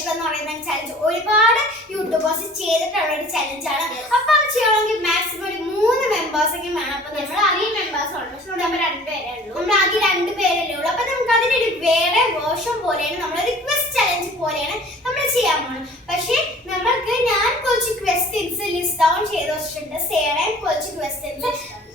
എടുക്കുക എന്ന് പറയുന്ന ചലഞ്ച് ഒരുപാട് യൂട്യൂബേഴ്സ് ചെയ്തിട്ടുള്ള ഒരു ചലഞ്ചാണ്. അപ്പൊ അത് ചെയ്യണമെങ്കിൽ മാക്സിമം ഒരു 3 മെമ്പേഴ്സൊക്കെ വേണം. അപ്പൊ നമ്മൾ ആകെ മെമ്പേഴ്സ് ഉണ്ട്, പക്ഷെ നമ്മൾ 2 പേരേ ഉള്ളൂ. നമ്മൾ ആകെ 2 പേരല്ലേ ഉള്ളൂ. അപ്പൊ നമുക്ക് അതിനൊരു വേറെ വേർഷൻ പോലെയാണ്, നമ്മുടെ റിക്വസ്റ്റ് ചലഞ്ച് പോലെയാണ് നമ്മൾ ചെയ്യാൻ പോകുന്നത്. പക്ഷെ നമ്മൾക്ക് ഞാൻ കുറച്ച് ക്വസ്റ്റ്യൻസ് ലിസ്റ്റ് ഡൗൺ ചെയ്ത് വെച്ചിട്ടുണ്ട്, സേറയും കുറച്ച് ക്വസ്റ്റ്യൻസ്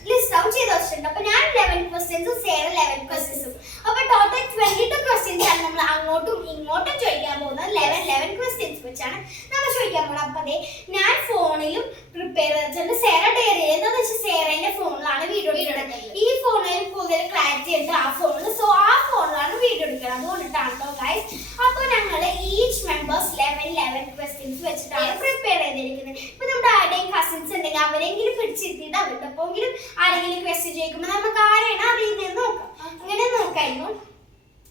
ലിസ്റ്റ് ഡൗൺ ചെയ്ത് വെച്ചിട്ടുണ്ട്. അപ്പൊ ഞാൻ 11 ക്വസ്റ്റ്യൻസും സേറ 11 ക്വസ്റ്റ്യൻസും. അപ്പൊ ടോട്ടൽ 22 ക്വസ്റ്റ്യൻസ് ആണ് നമ്മൾ അങ്ങോട്ടും ഇങ്ങോട്ടും ചോദിക്കാൻ പോകുന്നത്. 11 ക്വസ്റ്റ്യൻസ് വെച്ചാണ് നമ്മൾ ചോദിക്കാൻ പോകുന്നത്. അപ്പൊ അതെ ഞാൻ ഫോണിലും പ്രിപ്പയർ ചെയ്തിട്ടുണ്ട്, സേറ ഡയറി എന്താണെന്ന് വെച്ചാൽ സേറേന്റെ ഫോണിലാണ് വീഡിയോ എടുക്കുന്നത്. ഈ ഫോണിൽ കൂടുതൽ ക്ലാരിറ്റി ഉണ്ട് ആ ഫോണിൽ, സോ ആ ഫോണിലാണ് വീഡിയോ എടുക്കുന്നത്. അതുകൊണ്ടിട്ടാണ് കേട്ടോ ഗൈസ്. അപ്പൊ ഞങ്ങൾ ഈച്ച് മെമ്പേഴ്സ് 11 ക്വസ്റ്റ്യൻസ് വെച്ചിട്ടാണ് പ്രിപ്പയർ ചെയ്തിരിക്കുന്നത്. ഇപ്പൊ നമ്മുടെ ആരുടെയും കസിൻസ് ഉണ്ടെങ്കിൽ അവരെങ്കിലും പിടിച്ചിരുത്തിയിട്ട് അവരുടെ ഒപ്പോങ്കിലും ആരെങ്കിലും ക്വസ്റ്റ്യൻ ചോദിക്കുമ്പോൾ നമുക്ക് ആരെയാണ് അറിയുന്നത് നോക്കാം, അങ്ങനെ നോക്കായിരുന്നു.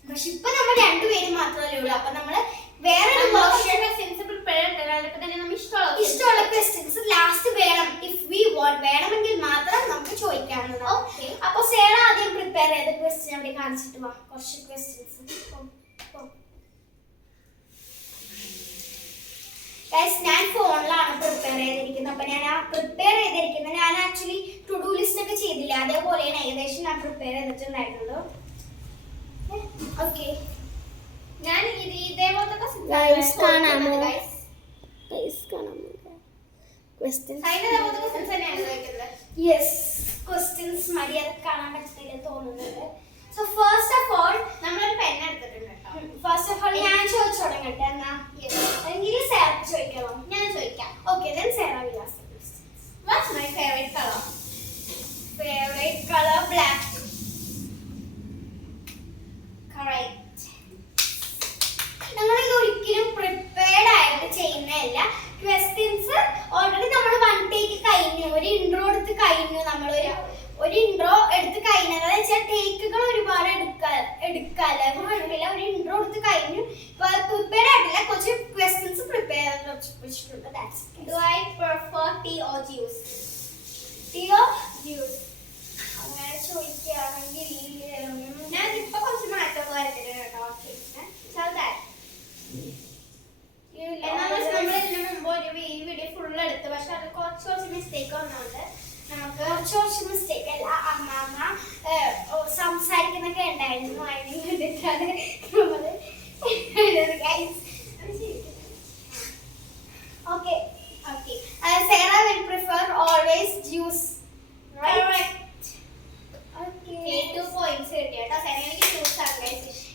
പക്ഷെ ഇപ്പൊ നമ്മൾ 2 പേര് മാത്രമല്ലേ ഉള്ളൂ. അപ്പൊ നമ്മള് വേറെ ഇഷ്ടമുള്ള ക്വസ്റ്റ്യൻസ് ലാസ്റ്റ് വേണം, ഇഫ് വി വാണ്ട്, വേണമെങ്കിൽ മാത്രം നമുക്ക് ചോദിക്കാവുന്നതാണ്. അപ്പൊ സേറ ആദ്യം പ്രിപ്പയർ ചെയ്ത ക്വസ്റ്റ്യൻ അവിടെ കാണിച്ചിട്ട് വാ, കുറച്ച് ക്വസ്റ്റ്യൻസ്. ഞാൻ ഫോണിലാണ് പ്രിപ്പയർ ചെയ്തിരിക്കുന്നത്. അപ്പൊ ഞാൻ ആ പ്രിപ്പയർ ചെയ്തിരിക്കുന്നത് ഞാൻ ആക്ച്വലി ടു ഡു ലിസ്റ്റ് ഒക്കെ ചെയ്തില്ല, അതേപോലെയാണ് ഏകദേശം ഞാൻ പ്രിപ്പയർ ചെയ്തിട്ടുണ്ടായിരുന്നത്. ഓക്കെ, ഞാൻ ഇതേപോലത്തെ ക്വസ്റ്റ്യൻസ് മര്യാദ കാണാൻ പറ്റുന്നില്ല തോന്നുന്നുണ്ട്. സോ ഫസ്റ്റ് ഓഫ് ഓൾ നമ്മളൊരു പെൻ എടുത്തിട്ടുണ്ട് കേട്ടോ. ഫസ്റ്റ് ഓഫ് ഓൾ ഞാൻ ചോദിച്ചു തുടങ്ങട്ടെ എന്നാ, എങ്കിലും സേറ ചോദിക്കണോ? ഞാൻ ചോദിക്കാം. Okay, then Sera will ask the questions. What's my favorite color? Favorite color black. Correct. ഞങ്ങൾ ഇത് ഒരിക്കലും പ്രിപ്പയർഡ് ആയിട്ട് ചെയ്യുന്നതല്ല. ക്വസ്റ്റ്യൻസ് ഓൾറെഡി നമ്മൾ 1 ടേക്ക് കഴിഞ്ഞു, ഒരു ഇൻട്രോ എടുത്ത് കഴിഞ്ഞു. നമ്മൾ ഒരു ഇൻട്രോ എടുത്ത് കഴിഞ്ഞത് വെച്ചാൽ ടേക്കുകൾ ഒരുപാട് എടുക്കാല്ല, ഒരു ഇൻട്രോ എടുത്ത് കഴിഞ്ഞു. ഇപ്പൊ പ്രിപ്പയർഡ് ആയിട്ടില്ല, കുറച്ച് ക്വസ്റ്റ്യൻസ് പ്രിപ്പയർ വെച്ചിട്ടുണ്ട്. Do I prefer tea or juice? Tea or juice? അങ്ങനെ ചോദിക്കുകയാണെങ്കിൽ ഞാൻ ഇപ്പൊ കുറച്ച് മാറ്റം വരുന്നുണ്ട് കേട്ടോ. ചെറുതായി ഈ വീഡിയോ ഫുൾ എടുത്ത്, പക്ഷെ അത് കുറച്ച് മിസ്റ്റേക്ക് വന്നോണ്ട് നമുക്ക് കുറച്ച് മിസ്റ്റേക്ക് അല്ല, അമ്മാമ്മ സംസാരിക്കുന്നൊക്കെ ഉണ്ടായിരുന്നു, അതിന് വേണ്ടിയിട്ടാണ് നമ്മള്. Okay okay, Sera will prefer always juice, right? Okay, 2 points കിട്ടി കേട്ടോ. എനിക്ക് ജ്യൂസ് ആണ്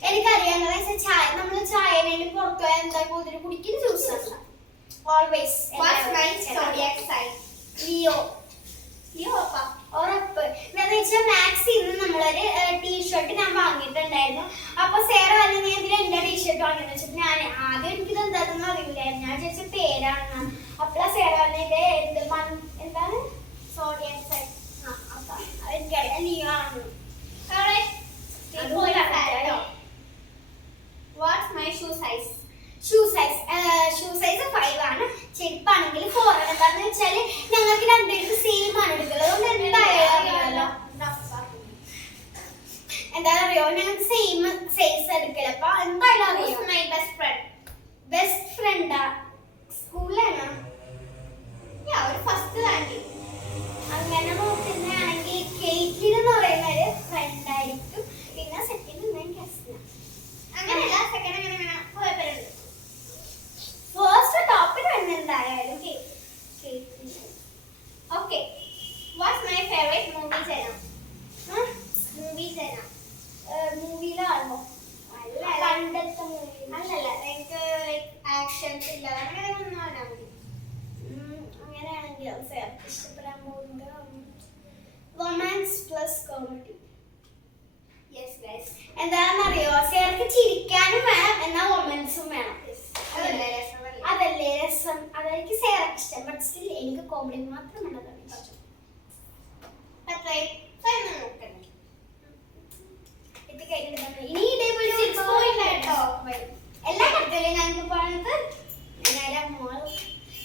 എനിക്കറിയാം. ചായ നമ്മള് ചായനേലും പുറത്തു പോയാൽ എന്താ കൂടുതൽ കുടിക്കുന്ന ജ്യൂസ് ആണ് ഓൾവേസ്. ലിയോ ഉറപ്പ്. എന്താന്ന് വെച്ചാൽ മാക്സ് ഇന്ന് നമ്മളൊരു ടീഷർട്ട് ഞാൻ വാങ്ങിയിട്ടുണ്ടായിരുന്നു. അപ്പൊ സേറ അല്ലെങ്കിൽ ഇതിൽ എന്റെ ടീഷർട്ട് വാങ്ങിയെന്ന് വെച്ചിട്ട് ഞാൻ ആദ്യം എനിക്കിത് എന്താണെന്ന് അറിയില്ലായിരുന്നു, ഞാൻ ചോദിച്ച പേരാണെന്ന്. അപ്പോഴാ സേറ പറഞ്ഞത് എന്താണ് സോഡിയാക്സൈഡ്. അപ്പൊ എനിക്കറിയാം ലിയോ ആണ്. What's my shoe size? Shoe size 5 ആണ്. ചെരുപ്പാണെങ്കിൽ 4 ആണ്. എന്താണെന്ന് വെച്ചാൽ ഞങ്ങൾക്ക് 2 പേർക്ക് സെയിം ആണ് എടുക്കുന്നത്. അതുകൊണ്ട് എന്തായാലും അറിയോ ഞങ്ങൾക്ക് സെയിം സൈസ് എടുക്കല്. അപ്പൊ എന്തായാലും അറിയോ മൈ ബെസ്റ്റ് ഫ്രണ്ടാ സ്കൂളിലാണോ? ഒരു ഫസ്റ്റ് റാങ്ക്. അങ്ങനെ നോക്കുന്നതാണെങ്കിൽ കേക്കിൽ എന്ന് പറയുന്ന ഒരു ഫ്രണ്ട് ആയിരിക്കും. പിന്നെ സെക്കൻഡ് അങ്ങനെയല്ല, സെക്കൻഡ് അങ്ങനെ കുഴപ്പമില്ല. ഫസ്റ്റ് ടോപ്പിൽ വരുന്ന എന്തായാലും okay. What's my favourite movie ജനം? മൂവിയിലാണോ? അല്ല, പണ്ടത്തെ മൂവി അല്ലല്ല, എനിക്ക് ആക്ഷൻ ത്രില്ലർ അങ്ങനെ ഒന്നും കാണാൻ മതി. അങ്ങനെയാണെങ്കിൽ ഇഷ്ടപ്പെടാൻ പോകുന്നത് റൊമാൻസ് പ്ലസ് കോമഡി. എന്താണെന്നറിയോ, സേർക്ക് ചിരിക്കാനും വേണം എന്നാൽ റൊമാൻസും വേണം. അതല്ലേ രസം, അതെനിക്ക് സേർക്ക് ഇഷ്ടം. ബട്ട് സ്റ്റിൽ എനിക്ക് കോമഡി മാത്രം വേണ്ടതാണ്. ഇനി ഇതേപോലെ എല്ലാ കടത്തിലും ഞങ്ങൾക്ക് പറഞ്ഞത്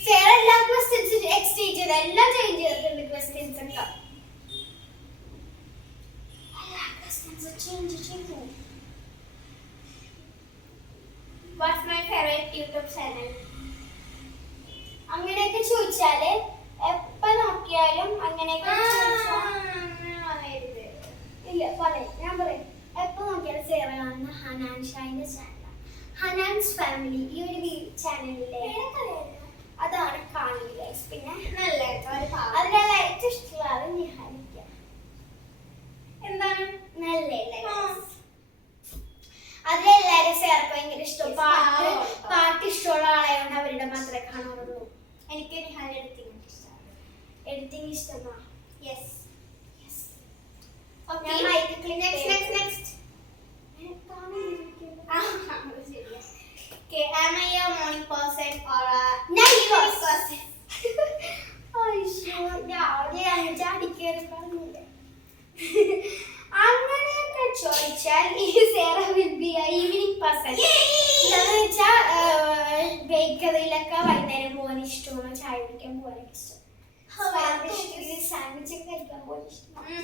സേർ എല്ലാ ക്വസ്റ്റ്യൻസ് എക്സ്ചേഞ്ച് ചെയ്ത് എല്ലാം ചേഞ്ച് ചെയ്തിട്ടുണ്ട്. ക്വസ്റ്റ്യൻസ് ഒക്കെ What's my favorite YouTube channel? അങ്ങനെയൊക്കെ ചോദിച്ചാല് എപ്പോ നോക്കിയാലും അങ്ങനെയൊക്കെ ഇല്ല പറയാം, ഞാൻ പറയാം. എപ്പോ നോക്കിയാലും സേറ കാണുന്ന ഹനാൻ ഷാഹിന്റെ ചാനലാണ്, ഹനാൻസ് ഫാമിലി. ഈ ഒരു ചാനലിലെ അതാണ് കാണുന്നത്. പിന്നെ നല്ല അതിലുള്ള ഏറ്റവും ഇഷ്ടമുള്ള നിഹാരിക്ക. എന്താണ് നല്ല അതിലെല്ലാരും സേർക്ക് ഭയങ്കര ഇഷ്ടം. പാട്ട് ഇഷ്ടമുള്ള ആളായതുകൊണ്ട് അവരുടെ മാത്രമേ കാണാറുള്ളൂ. എനിക്ക് നിഹാരി എഡിറ്റിംഗ് ഇഷ്ടമാണ്. Yes. Okay. Next. Okay, am I a morning person or a night person? അങ്ങനെയൊക്കെ ചോദിച്ചാൽ will be A evening person. എന്താണെന്ന് വെച്ചാൽ ബേക്കറിയിലൊക്കെ വൈകുന്നേരം പോകാൻ ഇഷ്ടമാണ്, ചായ കുടിക്കാൻ പോകാനൊക്കെ ഇഷ്ടം, സാൻഡ്വിച്ച് ഒക്കെ കഴിക്കാൻ പോകാൻ ഇഷ്ടമാണ്.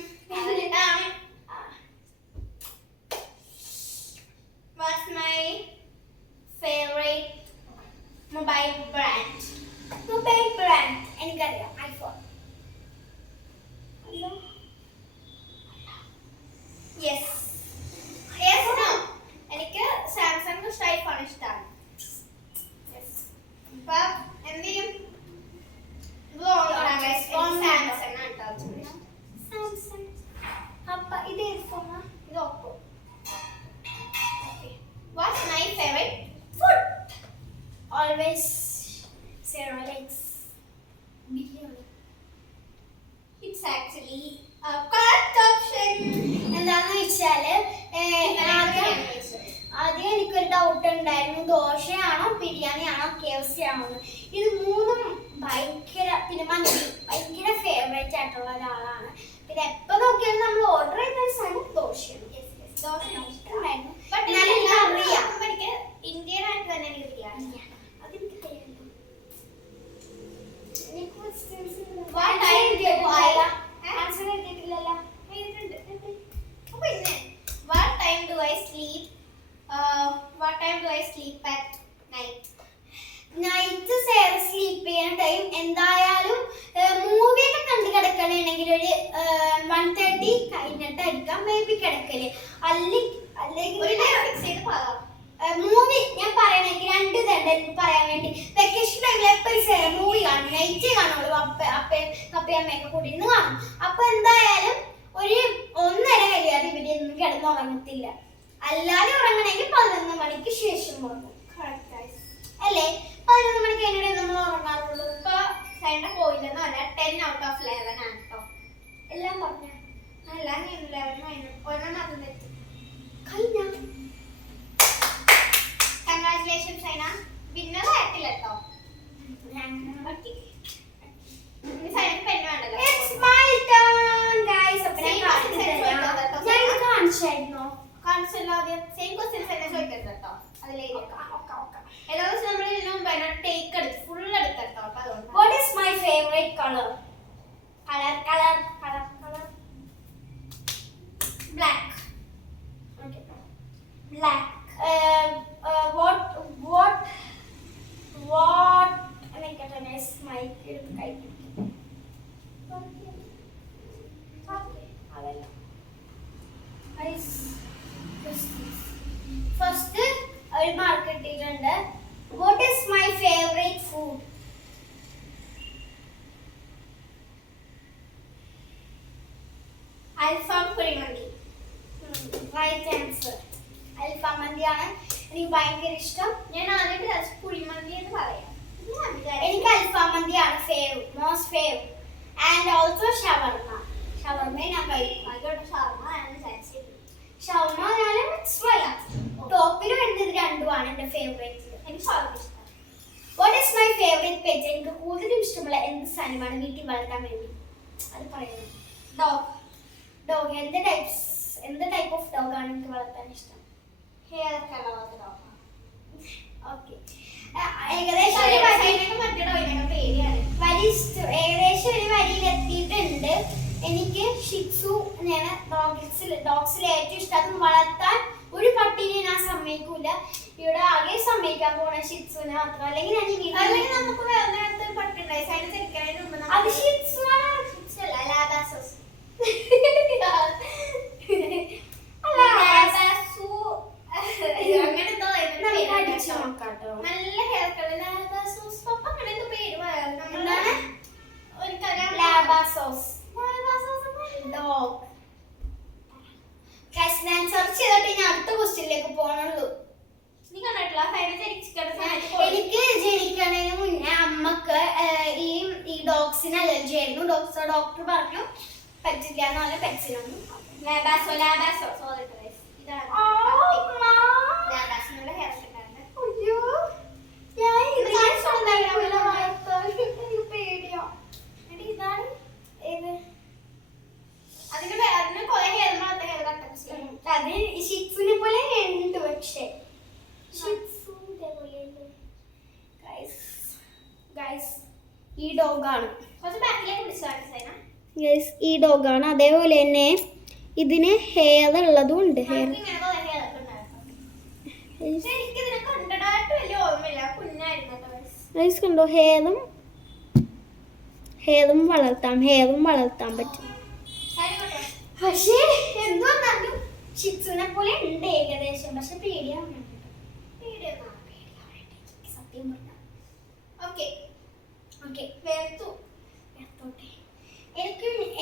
What's my favorite mobile brand? എനിക്കറിയാം, ഐഫോൺ. Yes. No. എനിക്ക് സാംസങ് ഐഫോൺ ഇഷ്ടമാണ്. അപ്പൊ എന്ത് ചെയ്യും? ഇത് Oppo. What's my favorite food? Always Sarah likes biryani. It's actually a correct option. എന്താന്ന് വെച്ചാല് ആദ്യം എനിക്കൊരു ഡൗട്ട് ഉണ്ടായിരുന്നു, ദോശയാണോ ബിരിയാണി ആണോ KFC ആണോ. ഇത് മൂന്നും ഭയങ്കര, പിന്നെ മന്തി ഭയങ്കര ഫേവറേറ്റ് ആയിട്ടുള്ള ഒരാളാണ്. പിന്നെ എപ്പോ നോക്കിയാലും നമ്മൾ ഓർഡർ ചെയ്യുന്ന ഒരു സാധനം ദോശയാണ്. ദോശ ഇഷ്ടമായിരുന്നു. എനിക്ക് ഇന്ത്യൻ ആയിട്ട് തന്നെ എനിക്ക് ബിരിയാണി അതെനിക്കറിയാം. ആൻസർ എഴുതിയിട്ടില്ലല്ലോ. What time do I sleep at night? Night sleep ചെയ്യുന്ന ടൈം എന്തായാലും മൂവിയൊക്കെ കണ്ടു കിടക്കണമെങ്കിൽ ഒരു 1:30 കഴിഞ്ഞിട്ടായിരിക്കാം മേ ബി കിടക്കല്. അല്ലെങ്കിൽ മൂവി ഞാൻ പറയണെങ്കിൽ 2 തണ്ട് പറയാൻ വേണ്ടി വെക്കേഷൻ ടൈമിൽ എപ്പോഴും മൂവി കാണും, നൈറ്റ് കാണുള്ളൂ. അപ്പയമ്മയൊക്കെ കൂടി ഇരുന്ന് കാണും. അപ്പൊ എന്തായാലും ഒരു 1:30 കഴിയാതെ ഇവരൊന്നും കിടന്നുറങ്ങത്തില്ല. അല്ലാതെ ഉറങ്ങണമെങ്കിൽ 11 മണിക്ക് ശേഷം ഉറങ്ങും. അല്ലേ? 11 മണിക്ക് കഴിഞ്ഞിട്ട് നമ്മൾ ഉറങ്ങാറുള്ളൂ. ഇപ്പൊ സൈഡ പോയില്ലെന്നോ അല്ല, 10 out of 11 ആണ് കേട്ടോ. എല്ലാം പറഞ്ഞ എല്ലാം 11 ഒരെണ്ണം തെറ്റി കഴിഞ്ഞ. കൺഗ്രാറ്റുലേഷൻസ് സൈന, വിന്നർ ആയിട്ടില്ല കേട്ടോ. സൈനക്ക് പെണ്ണ് വേണ്ടല്ലോ. It's my turn guys. അപ്പൊ ഞാൻ കാണിച്ചായിരുന്നോ? കാണിച്ചല്ലോ. ആദ്യം സെയിം ക്വസ്റ്റ്യൻസ് തന്നെ ചോദിക്കരുത് കേട്ടോ. അതിലേ എല്ലാ ദിവസവും നമ്മൾ ഇതിന് മുമ്പ് ടേക്ക് എടുത്ത് ഫുൾ എടുത്തോ. What is my favorite color? Black. Okay. Black. What എനിക്കട്ടെ നൈസ് മൈക്ക് എടുത്ത് കഴിക്കും. അതല്ല ഫസ്റ്റ് ഒരു മാർക്ക് കിട്ടിയിട്ടുണ്ട്. What is my favorite food? അൽഫാം കുഴിമന്തി. Right answer. അൽഫാം മന്തിയാണ് എനിക്ക് ഭയങ്കര ഇഷ്ടം. ഞാൻ ആദ്യം കുഴിമന്തി എന്ന് പറയാം. എനിക്ക് അൽഫാം മന്തിയാണ് most fav. And also shawarma. Shawarma ഞാൻ കഴിക്കും. ആയിക്കോട്ടെ, ഷവർമ ഞാൻ ടോപ്പിൽ വരുന്നത് രണ്ടുമാണ് എൻ്റെ ഫേവറേറ്റ്. എനിക്ക് ഷവർമ ഇഷ്ടം. What is my favorite pet? എനിക്ക് കൂടുതലും ഇഷ്ടമുള്ള എന്ത് സാധനമാണ് വീട്ടിൽ വളർത്താൻ വേണ്ടി? അത് പറയുന്നത് ഡോഗ്. എന്ത് ടൈപ്പ് ഓഫ് ഡോഗ് ആണ് എനിക്ക് വളർത്താൻ ഇഷ്ടം? Hair colour dog. ഓക്കെ, ഏകദേശം ഒരു വരിയിലെത്തിയിട്ടുണ്ട്. എനിക്ക് ഷിറ്റ്സു ഡോഗ്സിൽ ഏറ്റവും ഇഷ്ടം. അത് വളർത്താൻ ഒരു പട്ടീനെ ഞാൻ സമ്മതിക്കൂല. ഇവിടെ ആകെ സമ്മതിക്കും കുളിപ്പിക്കാൻ പോണ ഷിറ്റ്സുവിനെ മാത്രം. അല്ലെങ്കിൽ നമുക്ക് വേറെ പട്ടുണ്ടായി അത് ഷിറ്റ്സു അല്ല ലാബാസോസ്. നല്ല ഹെയർ കളർ ലാബാസോസ്. പപ്പ അങ്ങനെ എന്തോ പേര് പറയാം. ലാബാസോസ് ഡോഗ്. ഞാൻ സെർച്ച് ചെയ്തിട്ട് ഞാൻ അടുത്ത ക്വസ്റ്റ്യനിലേക്ക് പോണുള്ളൂ. എനിക്ക് ജനിക്കുന്നതിന് മുന്നേ അമ്മക്ക് ഈ ഡോഗ്സിന് അലർജി ആയിരുന്നു. ഡോക്ടർ പറഞ്ഞു പറ്റില്ല എന്ന് പറഞ്ഞ പെറ്റ്സിനൊന്നും. ഷിറ്റ്സുനെ പോലെ ഉണ്ട് പക്ഷേ ഈ ഡോഗാണ്. ഈ ഡോഗാണ്. അതേപോലെ തന്നെ ഇതിന് ഹെയർ ഉള്ളതും ഉണ്ട്. ഹെയർ കണ്ടോ? ഹെയറും വളർത്താൻ പറ്റും. പക്ഷേ എന്തുകൊണ്ടാലും ഷിറ്റ്സുനെ പോലെ ഉണ്ട് ഏകദേശം. പക്ഷെ പേടിയാണ് സത്യം പറഞ്ഞ.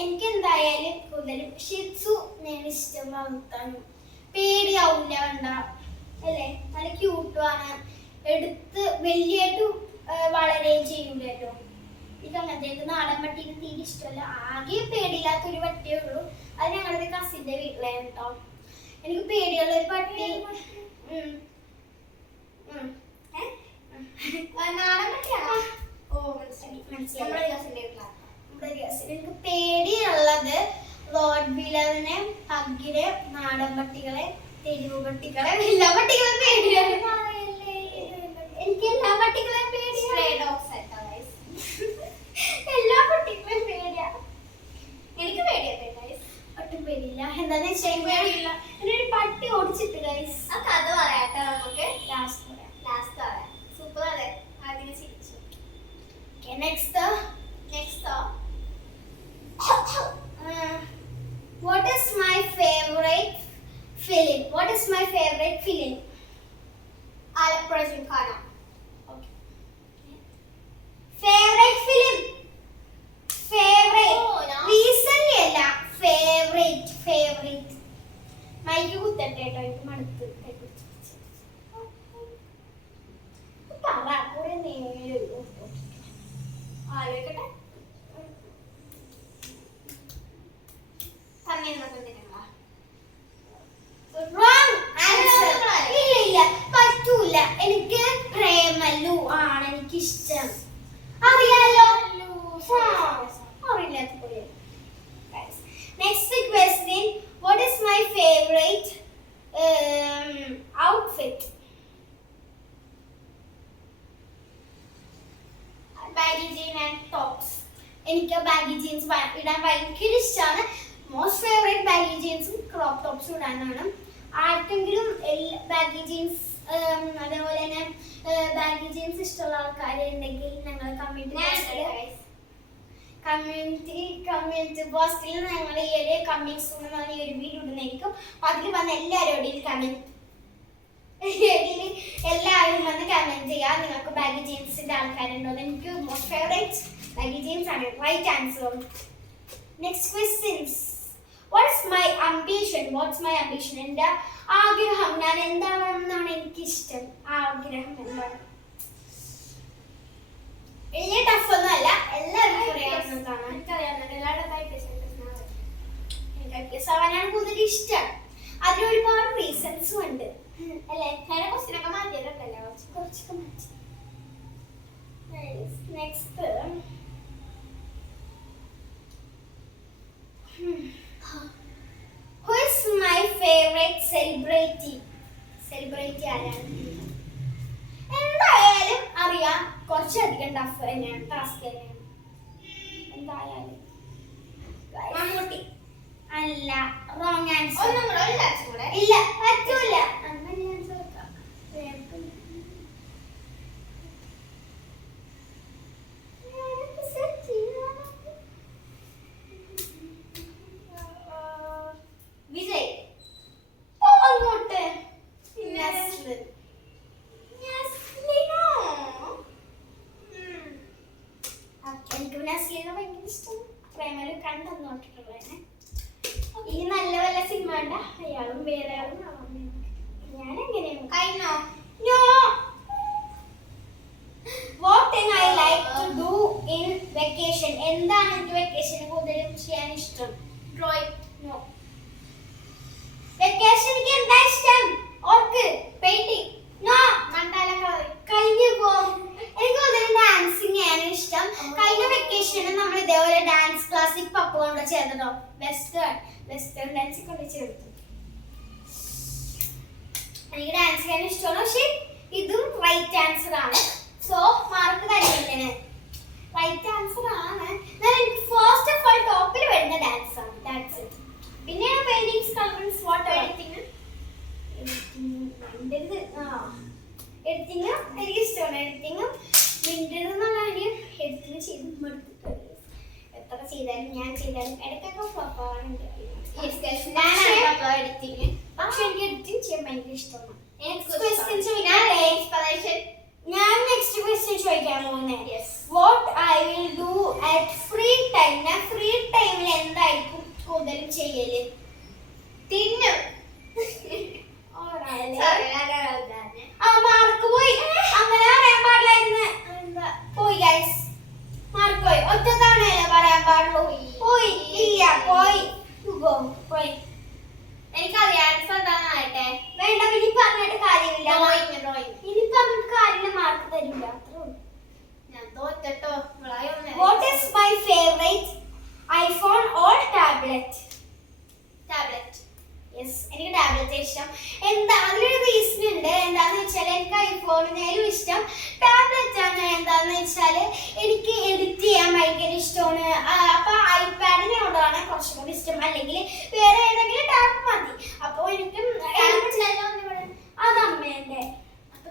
എനിക്ക് എന്തായാലും കൂടുതലും ഷിറ്റ്സു ഞാൻ ഇഷ്ടം വളർത്താനും. പേടിയാവില്ല കണ്ട അല്ലേ? നല്ല ക്യൂട്ടുമാണ്. എടുത്ത് വലിയായിട്ട് വളരുകയും ചെയ്യൂലല്ലോ. ഇത് അങ്ങനത്തെ നാടൻ പട്ടീനെ തീരെ ഇഷ്ടമല്ല. ആകെ പേടിയില്ലാത്തൊരു പട്ടിയേ ഉള്ളൂ. അത് ഞങ്ങളുടെ കസിന്റെ വീട്ടിലാണ് കേട്ടോ. എനിക്ക് പേടിയുള്ള ഒരു പട്ടി. എനിക്ക് പേടിയുള്ളത് റോഡ്വീലറിനെ, പഗ്ഗിനെ, നാടൻ പട്ടികളെ, തെരുവ് പട്ടികളെ, എല്ലാ പട്ടികളെ പേടിയാണ്. എനിക്ക് എല്ലാ പട്ടികളെയും പേടിയാണ്. എല്ലാ പട്ടികളെയും പേടിയാണ്. എനിക്ക് ഒട്ടും പേടിയില്ല. എന്താന്ന് വെച്ചാൽ പേടിയില്ല. എന്നൊരു പട്ടി ഓടിച്ചിട്ട് ഗൈസ്. ആ കഥ പറയാട്ടോ നമുക്ക് ലാസ്റ്റ് പറയാം. സൂപ്പർ അല്ലേ? ആദ്യം ചിരിച്ചു. Next. What is my favorite film? Alapura Gymkhana. Okay. Favorite film. Recently അല്ല. Favorite. മൈക്ക് കുത്തട്ടെ കേട്ടോ. എനിക്ക് മടുത്ത് പറ കൂടെ നേരം ആലോചിക്കട്ടെ. ഇല്ല പറ്റൂല. എനിക്ക് പ്രേമലു ആണ് എനിക്കിഷ്ടം. അറിയാലോ? അറിയില്ലാത്ത പോലെ. Next question. What is my favorite outfit? Baggy jeans and tops. എനിക്ക് ബാഗി ജീൻസ് ഇടാൻ ഭയങ്കര ഇഷ്ടമാണ്. മോസ്റ്റ് ഫേവറേറ്റ് ബാഗി ജീൻസും ക്രോപ്പ് ടോപ്സും ഇടാനാണ്. ആർക്കെങ്കിലും ബാഗി ജീൻസ് അതേപോലെ തന്നെ ബാഗി ജീൻസ് ഇഷ്ടമുള്ള ആൾക്കാരുണ്ടെങ്കിൽ ഞങ്ങൾ കമ്മ്യൂണിറ്റി പോസ്റ്റിൽ ഞങ്ങൾ ഈ ഒരു കമ്മിങ് സൂൺ എന്ന് പറഞ്ഞ ഒരു വീഡിയോ ഇടുന്നതായിരിക്കും. അതിൽ വന്ന് എല്ലാവരും വന്ന് കമന്റ് ചെയ്യാം. നിങ്ങൾക്ക് ബാഗി ജീൻസിന്റെ ആൾക്കാരുണ്ടോ? എനിക്ക് മോസ്റ്റ് ഫേവറേറ്റ് ബാഗി ജീൻസ് ആണ്. Right answer. Next questions. What's my ambition? എൻ്റെ ആഗ്രഹം. ഞാൻ എന്താണെന്നാണ് എനിക്കിഷ്ടം. ആഗ്രഹം എന്താണ്? വലിയ ടഫ് ഒന്നും അല്ല. എല്ലാവർക്കും അറിയാവുന്നതാണ്. എനിക്ക് സവാനാണ് കൂടുതൽ ഇഷ്ടം. അതിന് ഒരുപാട് റീസൺസും ഉണ്ട് അല്ലേ? ക്വസ്റ്റ്യനൊക്കെ മാറ്റിയതൊക്കെയല്ലേ? കുറച്ചൊക്കെ മാറ്റി. Next. Who is my favorite celebrity? ആരാണ്? എന്തായാലും അറിയാം. കുറച്ചധികം ടഫ് തന്നെയാണ്. ടാസ്ക് തന്നെയാണ് എന്തായാലും. മമ്മൂട്ടി അല്ല. Wrong answer. ഇല്ല പറ്റൂല. കഴിഞ്ഞോ? No. What thing I like to do in vacation? എന്താണ് എനിക്ക് വെക്കേഷന് കൂടുതലും ചെയ്യാൻ ഇഷ്ടം? ഡ്രോയിങ്. നോ. വെക്കേഷൻ എനിക്ക് എന്താ ഇഷ്ടം? ഓർക്ക്. പെയിന്റിംഗ്. നോ. മണ്ടാല കളർ. കഴിഞ്ഞു പോ. എനിക്ക് കൂടുതലും ഡാൻസിങ് ആണ് ഇഷ്ടം. കഴിഞ്ഞ വെക്കേഷന് നമ്മൾ ഇതേപോലെ ഡാൻസ് ക്ലാസ്സിൽ പപ്പ കൊണ്ട് ചേർന്നോ. വെസ്റ്റേൺ ഡാൻസ് കൊണ്ട് ചേർത്തു. എനിക്ക് ഡാൻസ് ചെയ്യാൻ ഇഷ്ടമാണ്. പക്ഷെ ഇതും റൈറ്റ് ആൻസർ ആണ്. സോ മാർക്ക് തരുന്നില്ലേ? റൈറ്റ് ആൻസർ ആണ്. എനിക്ക് ഫസ്റ്റ് ഓഫ് ഓൾ ടോപ്പിൽ വരുന്ന ഡാൻസ് ആണ്. That's it. പിന്നെയാണ് paintings, colourings, what editing. Editing എനിക്ക് ഇഷ്ടമാണ്. എഡിറ്റിംഗും മിണ്ടരുതെന്ന കാര്യം എഡിറ്റിംഗ് ചെയ്ത് മടുത്തിട്ട് എത്ര ചെയ്താലും ഞാൻ ചെയ്താലും ഇടയ്ക്കൊക്കെ ഫ്ലോപ്പ് ആവാറുണ്ട്. പക്ഷെ എനിക്ക് എഡിറ്റിംഗ് ചെയ്യാൻ ഭയങ്കര ഇഷ്ടമാണ്. ഞാൻ നെക്സ്റ്റ് ക്വസ്റ്റ്യൻ ചോദിക്കാൻ പോകുന്നത് what I will do at free time. ഞാൻ ഫ്രീ ടൈമിൽ എന്തായിരിക്കും കൂടുതലും ചെയ്യല്? തിന്നും. മാർക്ക് പോയി. അങ്ങനെ പറയാൻ പാടില്ലായിരുന്നു. പോയി ഗൈസ്, മാർക്ക് പോയി. ഒറ്റ തവണയല്ലേ പറയാൻ പാടുള്ളൂ. പോയി. ഇല്ല, പോയി. പോയി. എനിക്കറിയാം എന്താണായിട്ടെ. വേണ്ട, ഇനി പറഞ്ഞിട്ട് കാര്യമില്ല. ഇനി പറഞ്ഞിട്ട് കാര്യമില്ല, മാർക്ക് തരില്ല. ഞാൻ തോറ്റോ. What is my favourite iPhone or tablet? Tablet. Yes, എനിക്ക് ടാബ്ലറ്റ് ഇഷ്ടം. എന്താ അതിലൊരു റീസൺ ഉണ്ട്. എന്താന്ന് വെച്ചാൽ എനിക്ക് ഐഫോണിനേലും ഇഷ്ടം ടാബ്ലറ്റ് ആണ്. എന്താന്ന് വെച്ചാൽ എനിക്ക് എഡിറ്റ് ചെയ്യാൻ ഭയങ്കര ഇഷ്ടമാണ്. അപ്പൊ ഐപാഡിനോടാണ് കുറച്ചും കൂടി ഇഷ്ടം. അല്ലെങ്കിൽ വേറെ ഏതെങ്കിലും ടാബ് മതി. അപ്പൊ എനിക്ക് അത് അമ്മേന്റെ. അപ്പൊ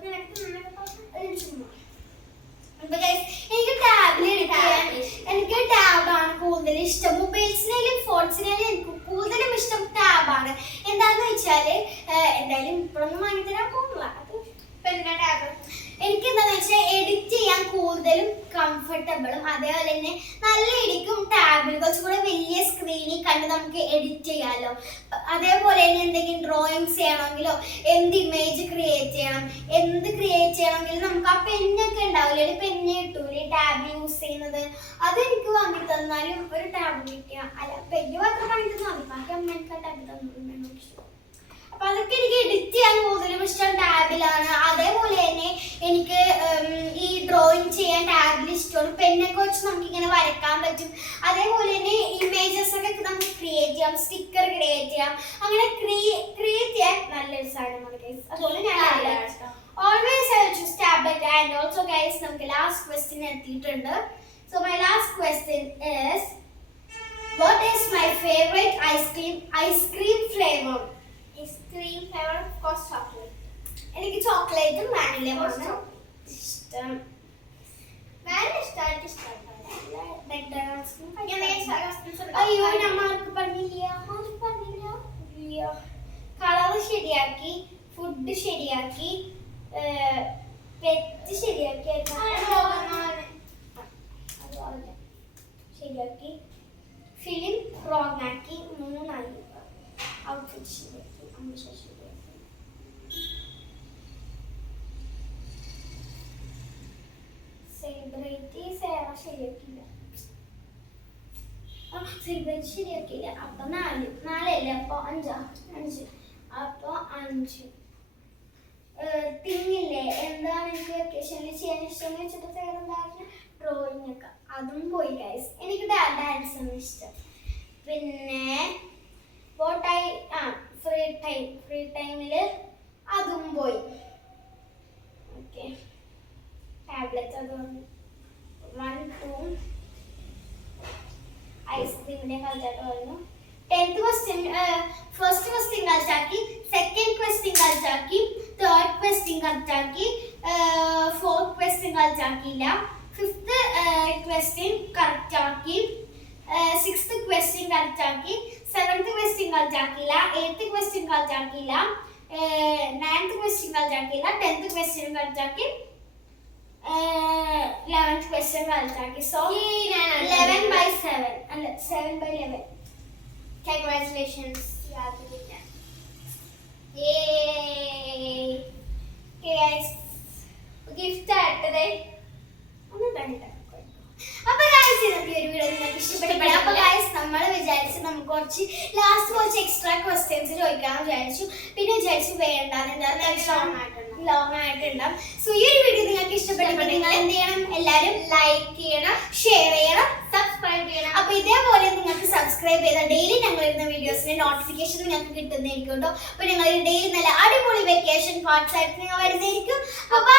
എനിക്ക് ടാബിൽ എനിക്ക് ടാബാണ് കൂടുതൽ ഇഷ്ടം. മൊബൈൽസിനേലും ഫോൺസിനേലും എനിക്ക് കൂടുതലും ഇഷ്ടം ടാബാണ്. എന്താന്ന് വെച്ചാല് എന്തായാലും ഇപ്പോഴൊന്നും വാങ്ങി തരാൻ പോകുന്നില്ല. അത് പിന്നെ ടാബ് എനിക്ക് എന്താന്ന് വെച്ചാൽ എഡിറ്റ് ചെയ്യാൻ കൂടുതലും കംഫർട്ടബിളും അതേപോലെ തന്നെ നല്ല ഇടിക്കും. ടാബിൽ കുറച്ചുകൂടെ വലിയ സ്ക്രീനിൽ കണ്ട് നമുക്ക് എഡിറ്റ് ചെയ്യാമല്ലോ. അതേപോലെ തന്നെ എന്തെങ്കിലും ഡ്രോയിങ്സ് ചെയ്യണമെങ്കിലോ എന്ത് ഇമേജ് ക്രിയേറ്റ് ചെയ്യണം, എന്ത് ക്രിയേറ്റ് ചെയ്യണമെങ്കിലും നമുക്ക് ആ പെന്നൊക്കെ ഉണ്ടാവില്ലേ, ഒരു പെന്ന് കിട്ടൂലേ ടാബ് യൂസ് ചെയ്യുന്നത്. അതെനിക്ക് വാങ്ങി തന്നാലും ഒരു ടാബ് കിട്ടിയ അല്ല പെന്ന് മാത്രം വാങ്ങി തന്നാൽ മതി. ബാക്കി അമ്മ എനിക്ക് ആ ടാബ് തന്നു. അപ്പൊ അതൊക്കെ എനിക്ക് എഡിറ്റ് ചെയ്യാൻ കൂടുതലും ഇഷ്ടം ടാബിലാണ്. അതേപോലെ തന്നെ എനിക്ക് ഈ ഡ്രോയിങ് ചെയ്യാൻ ടാബിൽ ഇഷ്ടമാണ്. പെന്നൊക്കെ വെച്ച് നമുക്ക് ഇങ്ങനെ വരയ്ക്കാൻ പറ്റും. അതേപോലെ തന്നെ ഇമേജസ് ഒക്കെ നമുക്ക് ക്രിയേറ്റ് ചെയ്യാം, സ്റ്റിക്കർ ക്രിയേറ്റ് ചെയ്യാം. അങ്ങനെ ക്രിയേറ്റ് ചെയ്യാൻ നല്ലൊരു സാധനമാണ് ഗൈസ്. അതുകൊണ്ട് ഞാൻ always I choose tablet. And also guys നമുക്ക് ലാസ്റ്റ് ക്വസ്റ്റ്യൻ എത്തിയിട്ടുണ്ട്. So my last question is what is my favourite ice cream flavour? Ice cream flavour of course chocolate. എനിക്ക് ചോക്ലേറ്റും വാനിലയുമാണ് ഇഷ്ടം. വാനില ഇഷ്ടമായിട്ട് ഇഷ്ടമാണ്. അയ്യോ ഞാൻ മാർക്ക് പറഞ്ഞില്ല. കളർ ശരിയാക്കി, ഫുഡ് ശരിയാക്കി, പെറ്റ് ശരിയാക്കി, ശരിയാക്കി, ഫിലിം റോങ് ആക്കി, 3 ആയി. ഔട്ട്ഫിറ്റ് ശരിയാക്കി, അമ്മ ശരിയാക്കി. സെലിബ്രിറ്റി സേറ ശരിയാക്കില്ല. സെലിബ്രിറ്റി ശരിയാക്കില്ല. അപ്പൊ 4 അല്ലേ? അപ്പൊ 5 അപ്പൊ 5. തിങ്ങില്ലേ എന്താണ് എനിക്ക് വെക്കേഷനിൽ ചെയ്യാൻ ഇഷ്ടം എന്ന് വെച്ചിട്ട് വേറെന്തായിരുന്നു? ഡ്രോയിങ് ഒക്കെ. അതും പോയി ഗൈസ്. എനിക്ക് ഡാൻസ് ആണ് ഇഷ്ടം. പിന്നെ ഫ്രീ ടൈമില് അതും പോയി. ഓക്കെ, ടാബ്ലറ്റ് അത് 1 2 ഐസ്ക്രീമിന്റെ കളിച്ചാട്ട് പറഞ്ഞു. 10th ക്വസ്റ്റ്യൻ ഫസ്റ്റ് ക്വസ്റ്റ്യൻ കളിച്ചാക്കി, സെക്കൻഡ് ക്വസ്റ്റ്യൻ കളിച്ചാക്കി, തേർഡ് ക്വസ്റ്റ്യൻ കളിച്ചാക്കി, ഫോർത്ത് ക്വസ്റ്റ്യൻ കളിച്ചാക്കിയില്ല, ഫിഫ്ത്ത് ക്വസ്റ്റ്യൻ കറക്റ്റ് ആക്കി, 6th ക്വസ്റ്റ്യൻ കറക്റ്റ് ആക്കി, 7th ക്വസ്റ്റ്യൻ കളിച്ചാക്കിയില്ല, 8th ക്വസ്റ്റ്യൻ കളിച്ചാക്കിയില്ല, 9th ക്വസ്റ്റ്യൻ കളിച്ചാക്കിയില്ല, 10th ക്വസ്റ്റ്യൻ കളിച്ചാക്കി, 11th ക്വസ്റ്റ്യൻ കളിച്ചാക്കി. സോ 11/7 അല്ല 7/11. Congratulations. Yay. കുറച്ച് ലാസ്റ്റ് കുറച്ച് എക്സ്ട്രാ ക്വസ്റ്റ്യൻസ് ചോദിക്കാമെന്ന് വിചാരിച്ചു. പിന്നെ വിചാരിച്ചു വേണ്ട, ലോങ് ആയിട്ടുണ്ടാവും. സോ ഈ ഒരു വീഡിയോ നിങ്ങൾക്ക് ഇഷ്ടപ്പെട്ടെങ്കിൽ നിങ്ങൾ എന്ത് ചെയ്യണം? എല്ലാവരും ലൈക്ക് ചെയ്യണം, ഷെയർ ചെയ്യണം, സബ്സ്ക്രൈബ് ചെയ്യണം. അപ്പൊ ഇതേപോലെ നിങ്ങൾക്ക് സബ്സ്ക്രൈബ് ചെയ്താൽ ഡെയിലി ഞങ്ങൾ ഇടുന്ന വീഡിയോസിന്റെ നോട്ടിഫിക്കേഷൻ നിങ്ങൾക്ക് കിട്ടുന്നതായിരിക്കും കേട്ടോ. അപ്പൊ ഞങ്ങൾ ഡെയിലി നല്ല അടിപൊളി വെക്കേഷൻ പാർട്സ് ആയിട്ട് നിങ്ങൾ വരുന്നതായിരിക്കും. അപ്പൊ